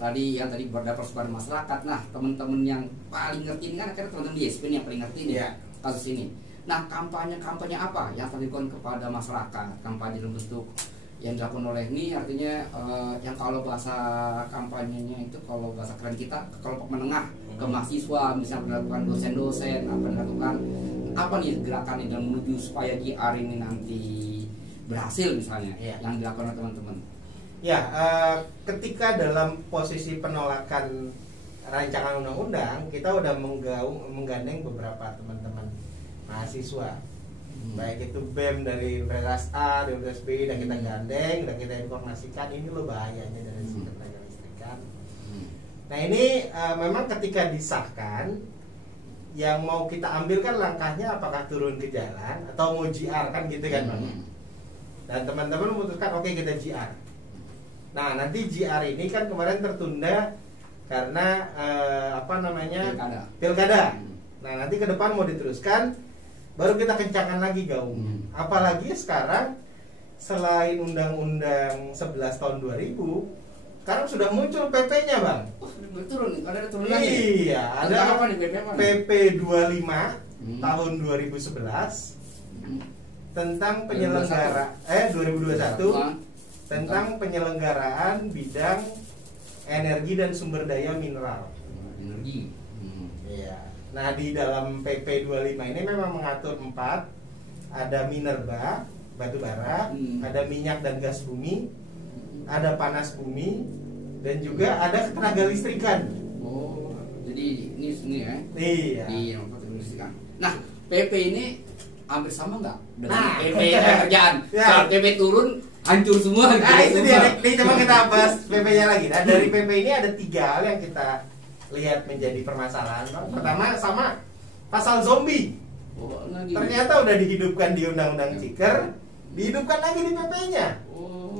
tadi yang berdampak kepada masyarakat. Nah, teman-teman yang paling ngerti ini kan akhirnya teman-teman di SP yang paling ngerti nih. kasus ini. Nah, kampanye apa yang dilakukan kepada masyarakat? Kampanye dalam bentuk yang dilakukan oleh ini artinya yang kalau bahasa kampanyenya itu, kalau bahasa keren kita, ke kelompok menengah, ke mahasiswa, misalnya dilakukan dosen-dosen, apa dilakukan, apa nih gerakan ini dan menuju supaya JR ini nanti berhasil misalnya, yang dilakukan oleh teman-teman. Ya, ketika dalam posisi penolakan rancangan undang-undang, kita udah menggandeng beberapa teman-teman mahasiswa, baik itu BEM dari Universitas A, dari Universitas B, dan kita gandeng, dan kita informasikan ini loh bahayanya dari sistem tenaga listrikan. Nah ini memang ketika disahkan, yang mau kita ambil kan langkahnya apakah turun ke jalan atau mau JR kan gitu kan Bang. Dan teman-teman memutuskan oke, kita JR. Nah nanti JR ini kan kemarin tertunda karena pilkada. Nah nanti ke depan mau diteruskan, baru kita kencangkan lagi gaung. Apalagi sekarang selain Undang-Undang 11 tahun 2000, sekarang sudah muncul PP-nya Bang. Oh, turun, ada turun lagi. Iya, ada apa nih PP 25 tahun 2011 tentang penyelenggara 2021 tentang penyelenggaraan bidang energi dan sumber daya mineral. Energi. Iya. Nah, di dalam PP 25 ini memang mengatur 4. Ada minerba, batu bara, ada minyak dan gas bumi, ada panas bumi, dan juga ada ketenaga listrikan. Oh, jadi ini ya. Iya. Di ketenaga listrikan. Nah, PP ini hampir sama nggak dengan Nah, PP kerjaan? Ya. Saat PP turun, hancur semua. Nah, itu dia. Nih, coba kita bahas PP-nya lagi. Nah, dari PP ini ada 3 hal yang kita lihat menjadi permasalahan. Pertama, sama pasal zombie. Oh, ternyata udah dihidupkan di Undang-Undang Ciker, dihidupkan lagi di PP-nya.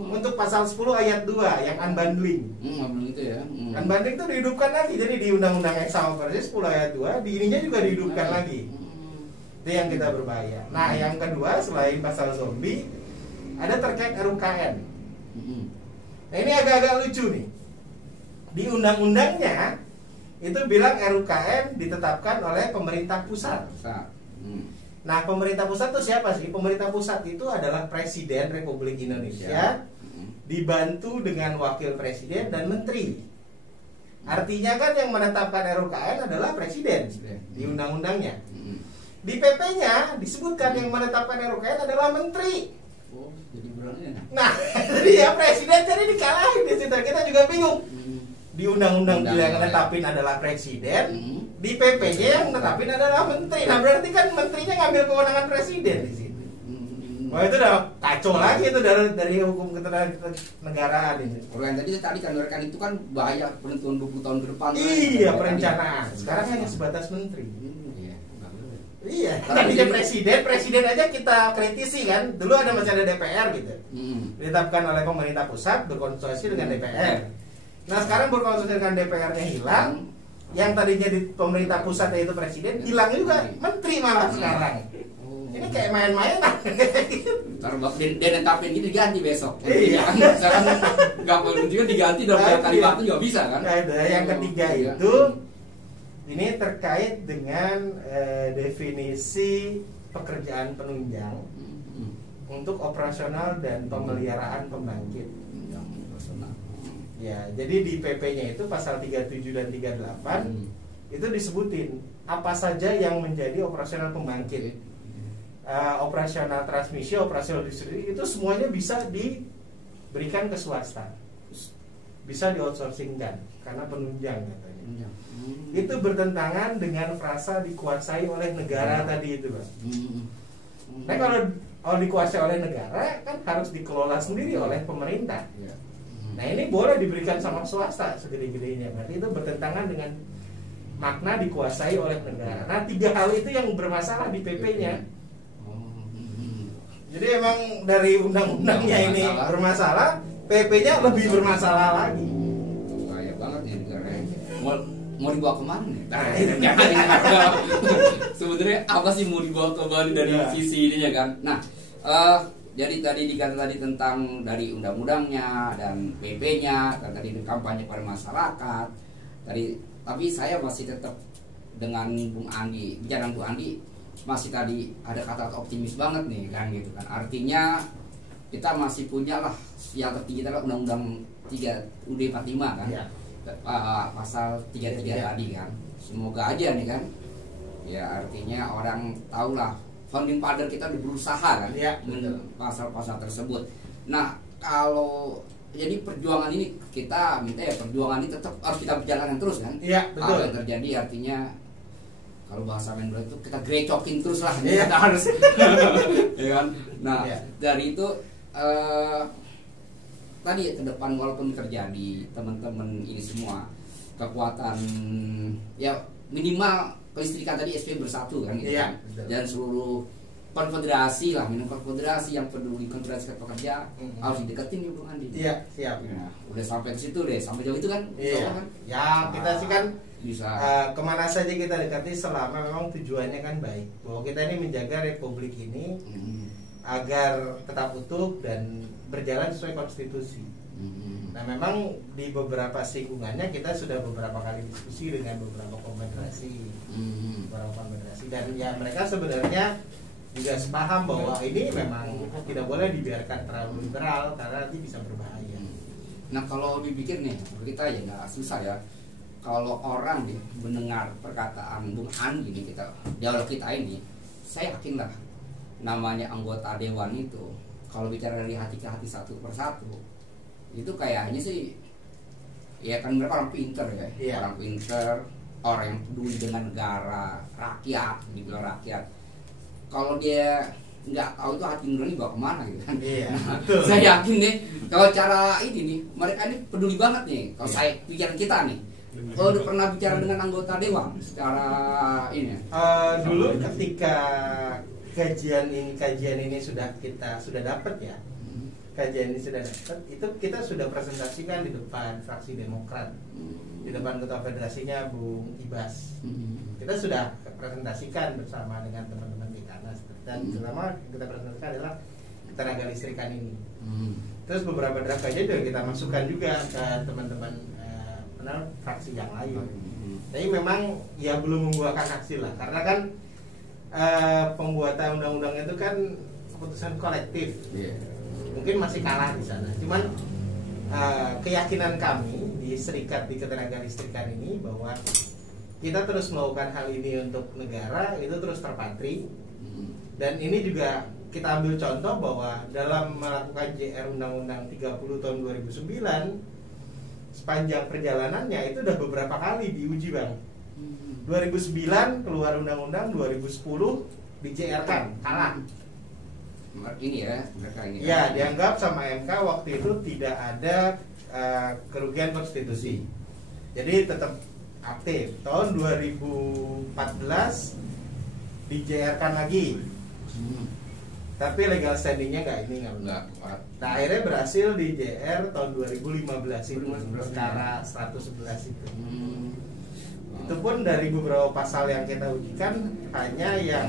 Untuk pasal 10 ayat 2 yang unbundling. Unbundling itu ya. Unbundling itu dihidupkan lagi. Jadi di undang-undang yang sama persis 10 ayat 2 di ininya juga dihidupkan lagi. Itu yang kita berbahaya. Nah, yang kedua selain pasal zombie ada terkait RUKN. Nah, ini agak-agak lucu nih. Di undang-undangnya itu bilang RUKN ditetapkan oleh pemerintah pusat. Nah, pemerintah pusat itu siapa sih? Pemerintah pusat itu adalah Presiden Republik Indonesia dibantu dengan Wakil Presiden dan Menteri. Artinya kan yang menetapkan RUKN adalah Presiden di undang-undangnya. Di PP-nya disebutkan yang menetapkan RUKN adalah Menteri. Oh, jadi berani. Nah, jadi ya Presiden jadi dikalahin di situ. Kita juga bingung. Di undang-undang yang menetapin adalah Presiden, di PP-nya yang menetapin adalah Menteri. Nah, berarti kan Menterinya ngambil kewenangan Presiden di sini. Wah, itu udah kacau lagi itu dari hukum kenegaraan ini. Kalau yang tadi kan rekan itu kan bahaya penentuan 20 tahun ke depan. Iya, perencanaan. Sekarang hanya sebatas Menteri. Iya, tadinya presiden aja kita kritisi kan. Dulu masih ada DPR gitu. Ditetapkan oleh pemerintah pusat berkonsultasi dengan DPR. Nah, sekarang berkonsultasi dengan DPR-nya hilang. Yang tadinya di pemerintah pusat yaitu presiden, hilang juga menteri malah sekarang. Ini kayak main-main lah. Dia netapin gitu diganti besok. Iya. Sekarang nggak perlu juga diganti dalam kali waktu juga bisa kan? Nah, yang ketiga itu ini terkait dengan definisi pekerjaan penunjang untuk operasional dan pemeliharaan pembangkit. Ya, jadi di PP-nya itu pasal 37 dan 38 itu disebutin apa saja yang menjadi operasional pembangkit. Operasional transmisi, operasional distribusi itu semuanya bisa diberikan ke swasta. Bisa di-outsourcingkan karena penunjang katanya. Itu bertentangan dengan frasa dikuasai oleh negara tadi itu, Bang. Nah, kalau dikuasai oleh negara kan harus dikelola sendiri oleh pemerintah. Nah, ini boleh diberikan sama swasta segede-gedenya. Berarti itu bertentangan dengan makna dikuasai oleh negara. Nah, 3 hal itu yang bermasalah di PP-nya. Jadi emang dari undang-undangnya ini bermasalah, PP-nya lebih bermasalah lagi. Kaya banget nih negara. Mau dibawa kemana nih? Sebenarnya apa sih mau dibawa kemana dari visi ininya kan? Nah, jadi tadi dikata tentang dari undang-undangnya dan PP-nya, dan tadi kampanye pada masyarakat. Tapi saya masih tetap dengan Bung Andi, bicara Bung Andi, masih tadi ada kata optimis banget nih kan gitu kan. Artinya kita masih punya lah yang tertinggi adalah Undang-Undang 3 UUD 45 kan. Ya. Pasal 33 tadi kan. Semoga aja nih kan. Ya artinya orang tahu lah founding father kita udah berusaha kan pasal-pasal tersebut. Nah, kalau jadi perjuangan ini kita minta ya perjuangan ini tetap harus kita berjalankan terus kan. Iya, betul. Apa yang terjadi artinya kalau bahasa main bola itu kita grecokin terus lah, Iya. kita harus ya kan. Nah, Iya. dari itu tadi ke depan walaupun terjadi teman-teman ini semua kekuatan ya minimal kelistrikan tadi SP bersatu kan gitu Iya, kan. betul. Dan seluruh konfederasi lah, minum konfederasi yang peduli konfederasi pekerja harus dideketin nih Bung Andi. Iya, siap. Nah, udah sampai ke situ deh, sampai jauh itu kan. Iya. Insya Allah kan? Ya, kita sih kan Bisa. kemana saja kita dekati selama memang tujuannya kan baik. Bahwa kita ini menjaga republik ini agar tetap utuh dan berjalan sesuai konstitusi. Nah, memang di beberapa singgungannya kita sudah beberapa kali diskusi dengan beberapa konfederasi, dan ya mereka sebenarnya juga sepaham bahwa ini memang tidak boleh dibiarkan terlalu liberal karena nanti bisa berbahaya. Nah, kalau dipikir nih, kita ya nggak susah ya. Kalau orang nih mendengar perkataan Bung Andi nih, kita dialog kita ini, saya yakin lah namanya anggota dewan itu kalau bicara dari hati ke hati satu persatu itu kayaknya sih ya kan mereka orang pinter ya. Iya. Orang pinter, orang yang peduli dengan negara, rakyat, dibilang rakyat. Kalau dia nggak tahu itu hati nurani bawa kemana gitu kan. Iya, Nah, betul. saya yakin nih kalau cara ini nih mereka ini peduli banget nih. Kalau saya pikiran kita nih, kalau udah pernah bicara dengan anggota dewan secara ini ya. Dulu ketika kajian ini sudah dapat ya, kajian ini sudah dapat, itu kita sudah presentasikan di depan fraksi Demokrat, di depan ketua federasinya Bung Ibas. Kita sudah presentasikan bersama dengan teman-teman di Kanas, dan terutama kita presentasikan adalah ketenaga listrikan ini. Terus beberapa draft aja juga kita masukkan juga ke teman-teman fraksi yang lain. Tapi memang ya belum membuahkan hasil lah, karena kan pembuatan undang-undang itu kan keputusan kolektif. Mungkin masih kalah di sana. Cuman keyakinan kami di ketenaga listrikan ini bahwa kita terus melakukan hal ini untuk negara itu terus terpatri. Dan ini juga kita ambil contoh bahwa dalam melakukan JR Undang-Undang 30 tahun 2009, sepanjang perjalanannya itu udah beberapa kali diuji, Bang. 2009 keluar undang-undang, 2010 di JR-kan, kalah. Ini ya, mereka ini. Ya, dianggap sama MK waktu itu tidak ada kerugian konstitusi. Jadi tetap aktif. Tahun 2014 di JR-kan lagi. Tapi legal standingnya nggak kuat. Nah, akhirnya berhasil di JR tahun 2015 itu secara 111 itu. Itu pun dari beberapa pasal yang kita ujikan hanya yang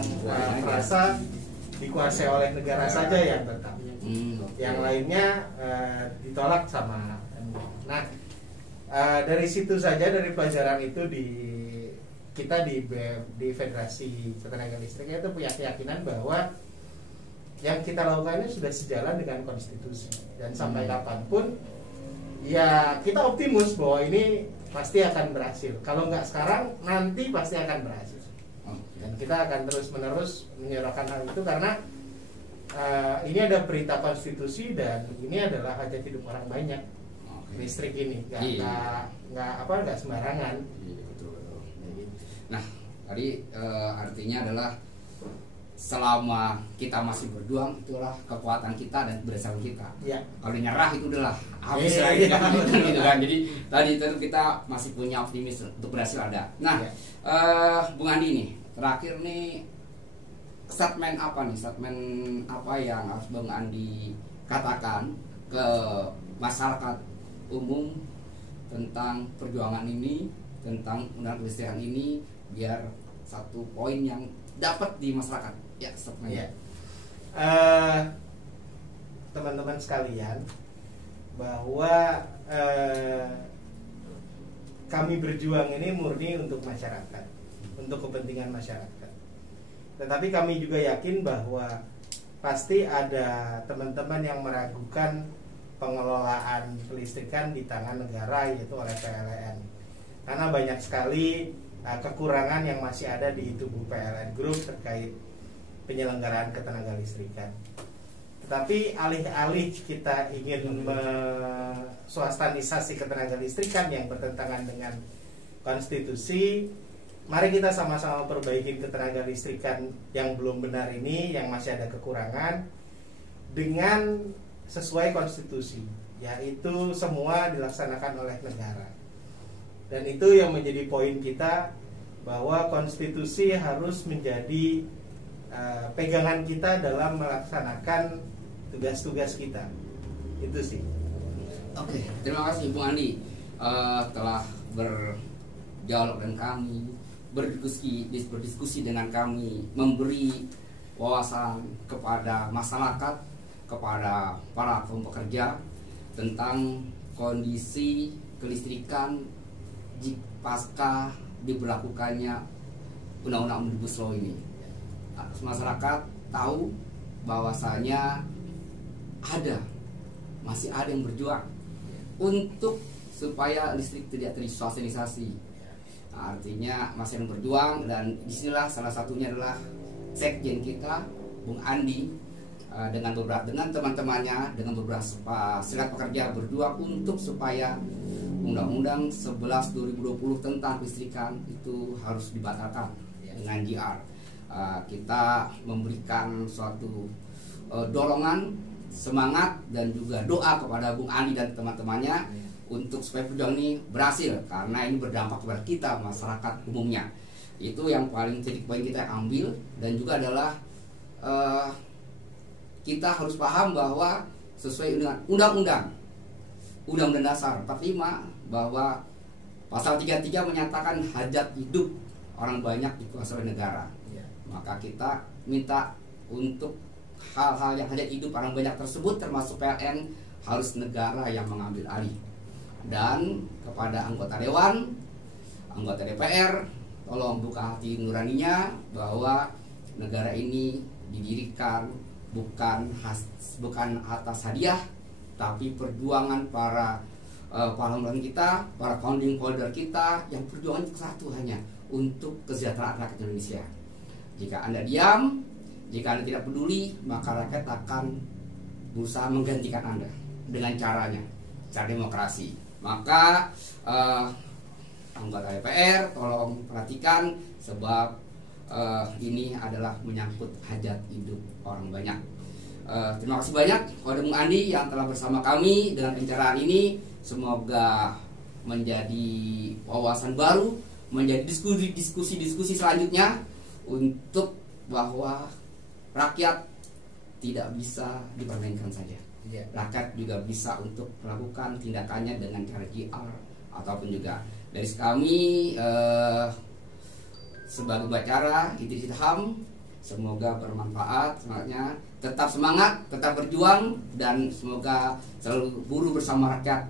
merasa dikuasai oleh negara saja yang tetap. Yang lainnya ditolak sama MK. Nah, dari situ saja, dari pelajaran itu kita di Federasi Ketenaga Listriknya itu punya keyakinan bahwa yang kita lakukan ini sudah sejalan dengan konstitusi, dan sampai kapanpun ya kita optimis bahwa ini pasti akan berhasil. Kalau nggak sekarang, nanti pasti akan berhasil. Dan kita akan terus menerus menyuarakan hal itu karena ini ada perintah konstitusi dan ini adalah hajat hidup orang banyak. Listrik ini nggak sembarangan. Betul. Nah, tadi artinya adalah selama kita masih berjuang, itulah kekuatan kita dan keberhasilan kita. Ya. Kalau nyerah itu udahlah habis lagi gitu kan. Jadi tadi itu kita masih punya optimis untuk berhasil ada. Nah, Bung Andi nih, terakhir nih statement apa yang harus Bung Andi katakan ke masyarakat umum tentang perjuangan ini, tentang undang kelistrikan ini, biar satu poin yang dapat di masyarakat. Ya, ya. Teman-teman sekalian, bahwa kami berjuang ini murni untuk masyarakat, untuk kepentingan masyarakat. Tetapi kami juga yakin bahwa pasti ada teman-teman yang meragukan pengelolaan kelistrikan di tangan negara, yaitu oleh PLN. Karena banyak sekali kekurangan yang masih ada di tubuh PLN Group terkait penyelenggaraan ketenaga listrikan. Tetapi alih-alih kita ingin swastanisasi ketenaga listrikan yang bertentangan dengan konstitusi, mari kita sama-sama perbaikin ketenaga listrikan yang belum benar ini, yang masih ada kekurangan, dengan sesuai konstitusi, yaitu semua dilaksanakan oleh negara. Dan itu yang menjadi poin kita, bahwa konstitusi harus menjadi pegangan kita dalam melaksanakan tugas-tugas kita. Itu sih. Oke, terima kasih Bung Andi telah berdialog dengan kami, berdiskusi dengan kami, memberi wawasan kepada masyarakat, kepada para pekerja tentang kondisi kelistrikan pasca diberlakukannya Undang-Undang Omnibus Law ini. Masyarakat tahu bahwasanya masih ada yang berjuang untuk supaya listrik tidak tersosialisasi. Artinya masih yang berjuang, dan disinilah salah satunya adalah sekjen kita Bung Andi dengan teman-temannya, dengan beberapa serikat pekerja berjuang untuk supaya Undang-Undang 11 2020 tentang listrikan itu harus dibatalkan dengan JR. Kita memberikan suatu dorongan, semangat, dan juga doa kepada Bung Andi dan teman-temannya untuk supaya perjuangan ini berhasil, karena ini berdampak kepada kita masyarakat umumnya. Itu yang paling titik poin kita ambil. Dan juga adalah kita harus paham bahwa sesuai dengan Undang-Undang Dasar 45, bahwa pasal 33 menyatakan hajat hidup orang banyak dikuasai oleh negara. Maka kita minta untuk hal-hal yang hajat hidup orang banyak tersebut, termasuk PLN, harus negara yang mengambil alih. Dan kepada anggota dewan, anggota DPR, tolong buka hati nuraninya bahwa negara ini didirikan bukan atas hadiah, tapi perjuangan para pahlawan kita, para founding father kita, yang perjuangan satu hanya untuk kesejahteraan rakyat Indonesia. Jika Anda diam, jika Anda tidak peduli, maka rakyat akan berusaha menggantikan Anda dengan cara demokrasi. Maka anggota DPR tolong perhatikan, sebab ini adalah menyangkut hajat hidup orang banyak. Terima kasih banyak kepada Bung Andi yang telah bersama kami dengan pencerahan ini. Semoga menjadi wawasan baru, menjadi diskusi selanjutnya, untuk bahwa rakyat tidak bisa dipermainkan saja. Rakyat juga bisa untuk melakukan tindakannya dengan cara JR, ataupun juga dari kami sebagai bicara Idris Ham. Semoga bermanfaat semangatnya. Tetap semangat, tetap berjuang, dan semoga selalu buruh bersama rakyat.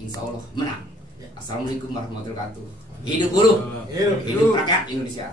Insya Allah menang. Assalamualaikum warahmatullahi wabarakatuh. Hidup buruh, hidup rakyat Indonesia.